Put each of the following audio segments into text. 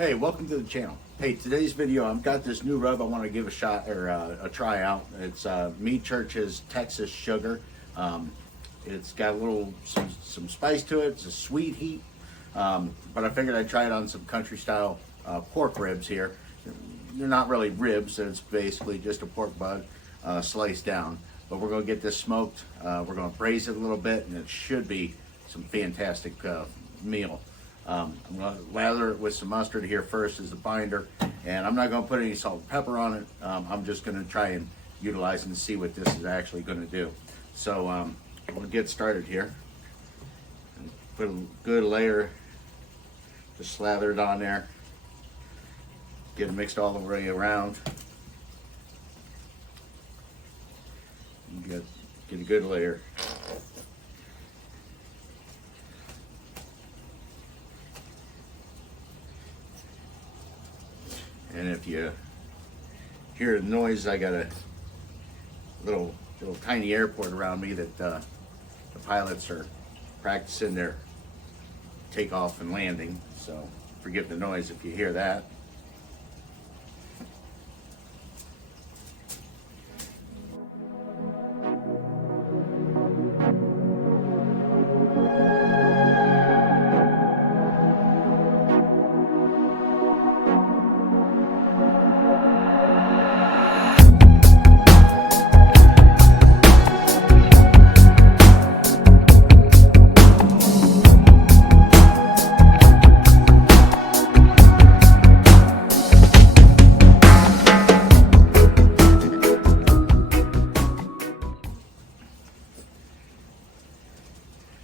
Hey, welcome to the channel. Hey, today's video, I've got this new rub I want to give a shot or a try out. It's Meatchurch's Texas Sugar. It's got a little some spice to it. It's a sweet heat, but I figured I'd try it on some country style pork ribs here. They're not really ribs. It's basically just a pork butt sliced down. But we're going to get this smoked. We're going to braise it a little bit, and it should be some fantastic meal. I'm going to lather it with some mustard here first as the binder, and I'm not going to put any salt and pepper on it. I'm just going to try and utilize and see what this is actually going to do. So we'll get started here. Put a good layer, just slather it on there. Get it mixed all the way around. Get a good layer. And if you hear the noise, I got a little tiny airport around me that the pilots are practicing their takeoff and landing. So forgive the noise if you hear that.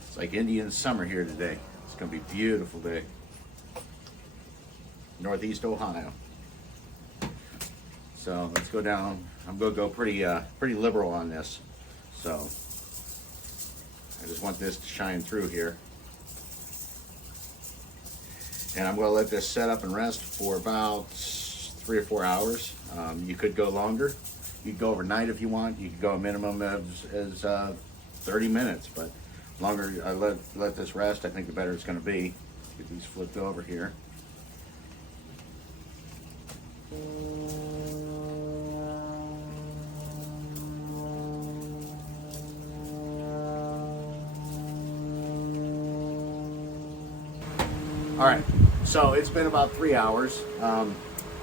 It's like Indian summer here today. It's gonna be a beautiful day. Northeast Ohio. So let's go down. I'm gonna go pretty liberal on this. So I just want this to shine through here. And I'm gonna let this set up and rest for about 3 or 4 hours. You could go longer. You could go overnight if you want. You could go a minimum as 30 minutes, but longer I let this rest, I think the better it's going to be. Get these flipped over here. All right, so it's been about 3 hours.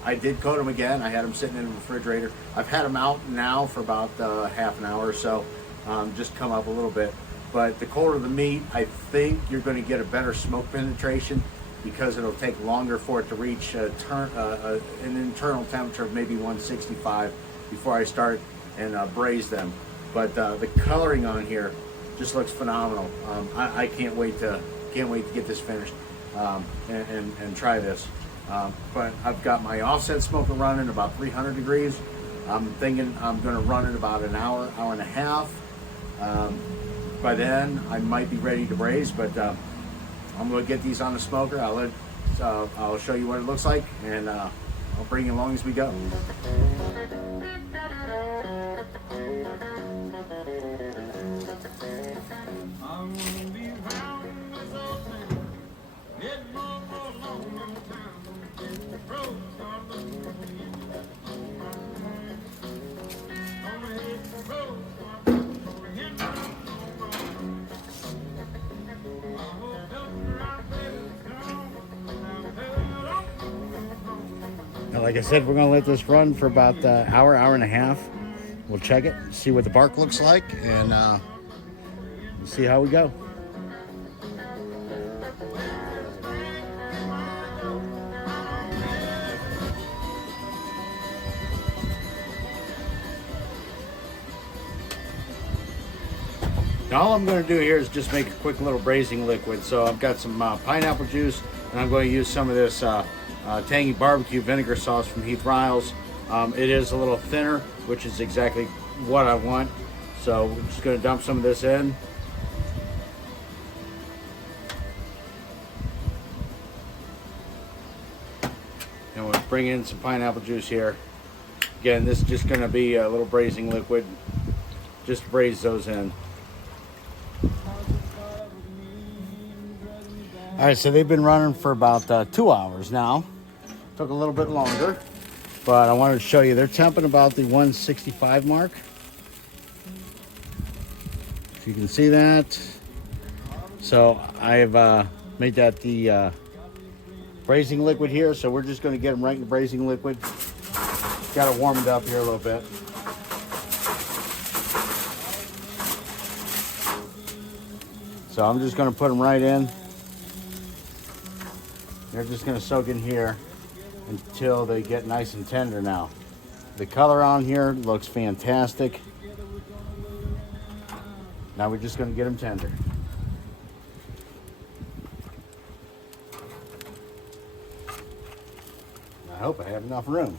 I did coat them again. I had them sitting in the refrigerator. I've had them out now for about half an hour or so, just come up a little bit. But the colder the meat, I think you're going to get a better smoke penetration because it'll take longer for it to reach an internal temperature of maybe 165 before I start and braise them. But the coloring on here just looks phenomenal. I can't wait to get this finished and try this. But I've got my offset smoker running about 300 degrees. I'm thinking I'm going to run it about an hour and a half. By then, I might be ready to braise, but I'm going to get these on the smoker. I'll show you what it looks like, and I'll bring you along as we go. Like I said, we're going to let this run for about an hour and a half. We'll check it, see what the bark looks like, and we'll see how we go. Now all I'm going to do here is just make a quick little braising liquid. So I've got some pineapple juice, and I'm going to use some of this tangy barbecue vinegar sauce from Heath Riles. It is a little thinner, which is exactly what I want. So we're just going to dump some of this in. And we'll bring in some pineapple juice here. Again, this is just going to be a little braising liquid. Just braise those in. All right, so they've been running for about 2 hours now. Took a little bit longer, but I wanted to show you. They're temping about the 165 mark. If you can see that. So I've made that the braising liquid here. So we're just going to get them right in the braising liquid. Got it warmed up here a little bit. So I'm just going to put them right in. They're just going to soak in here until they get nice and tender now. The color on here looks fantastic. Now we're just going to get them tender. I hope I have enough room.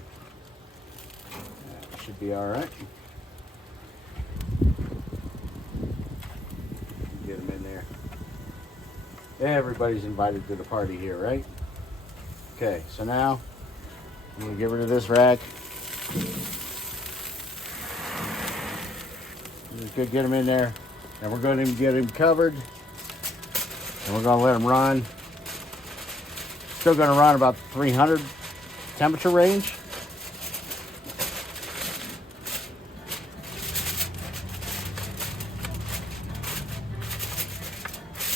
That should be all right. Get them in there. Everybody's invited to the party here, right? Okay, so now I'm going to get rid of this rack. Just gonna get them in there, and we're going to get them covered, and we're going to let them run. Still going to run about 300 temperature range.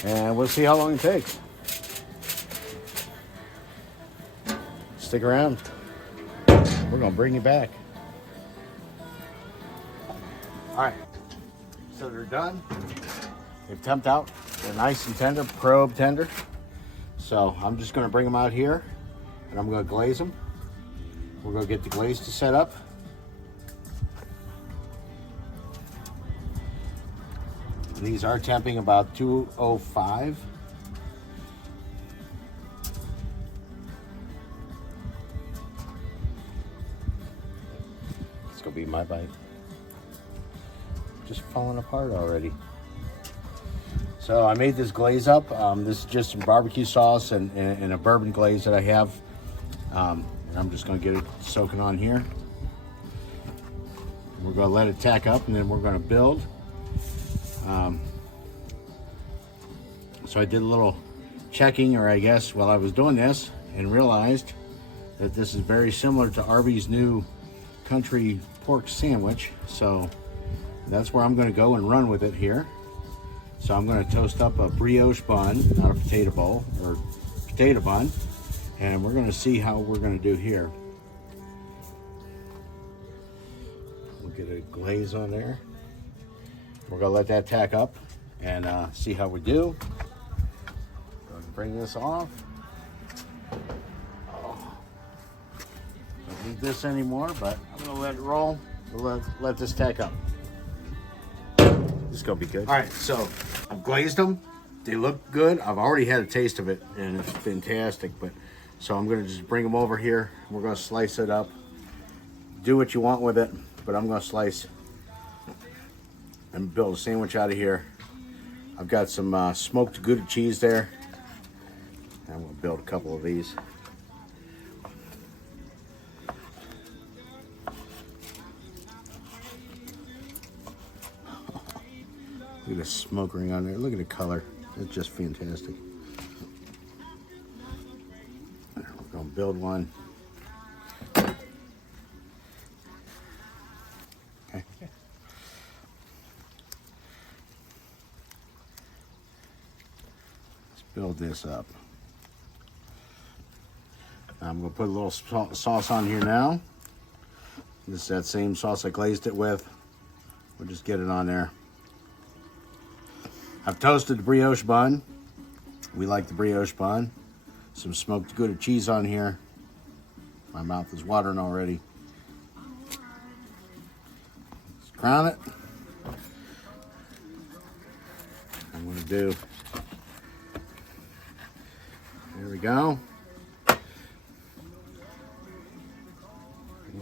And we'll see how long it takes. Stick around. We're going to bring you back. All right. So they're done. They've temped out. They're nice and tender, probe tender. So I'm just going to bring them out here, and I'm going to glaze them. We're going to get the glaze to set up. These are temping about 205. It's gonna be my bite. Just falling apart already. So I made this glaze up. This is just some barbecue sauce and a bourbon glaze that I have. And I'm just gonna get it soaking on here. We're gonna let it tack up, and then we're gonna build. So I did a little checking, or I guess while I was doing this, and realized that this is very similar to Arby's new country pork sandwich. So that's where I'm going to go and run with it here. So I'm going to toast up a brioche bun, not a potato bowl, or potato bun, and we're going to see how we're going to do here. We'll get a glaze on there. We're going to let that tack up and see how we do. Bring this off. Oh. Don't need this anymore, but I'm gonna let it roll. We'll let this tack up. This is gonna be good. All right, so I've glazed them. They look good. I've already had a taste of it, and it's fantastic. But so I'm gonna just bring them over here. We're gonna slice it up. Do what you want with it, but I'm gonna slice and build a sandwich out of here. I've got some smoked Gouda cheese there. I'm going to build a couple of these. Look at the smoke ring on there. Look at the color. It's just fantastic. We're going to build one. Okay. Let's build this up. I'm going to put a little sauce on here now. This is that same sauce I glazed it with. We'll just get it on there. I've toasted the brioche bun. We like the brioche bun. Some smoked Gouda cheese on here. My mouth is watering already. Let's crown it. I'm going to do. There we go.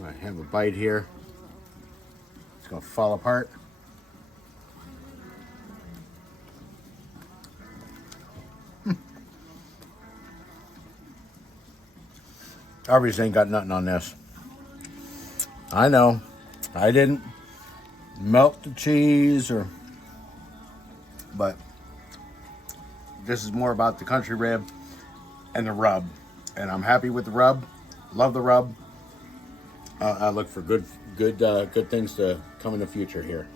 I have a bite here. It's going to fall apart. Arby's ain't got nothing on this. I know. I didn't melt the cheese but this is more about the country rib and the rub. And I'm happy with the rub. love the rub. I look for good things to come in the future here.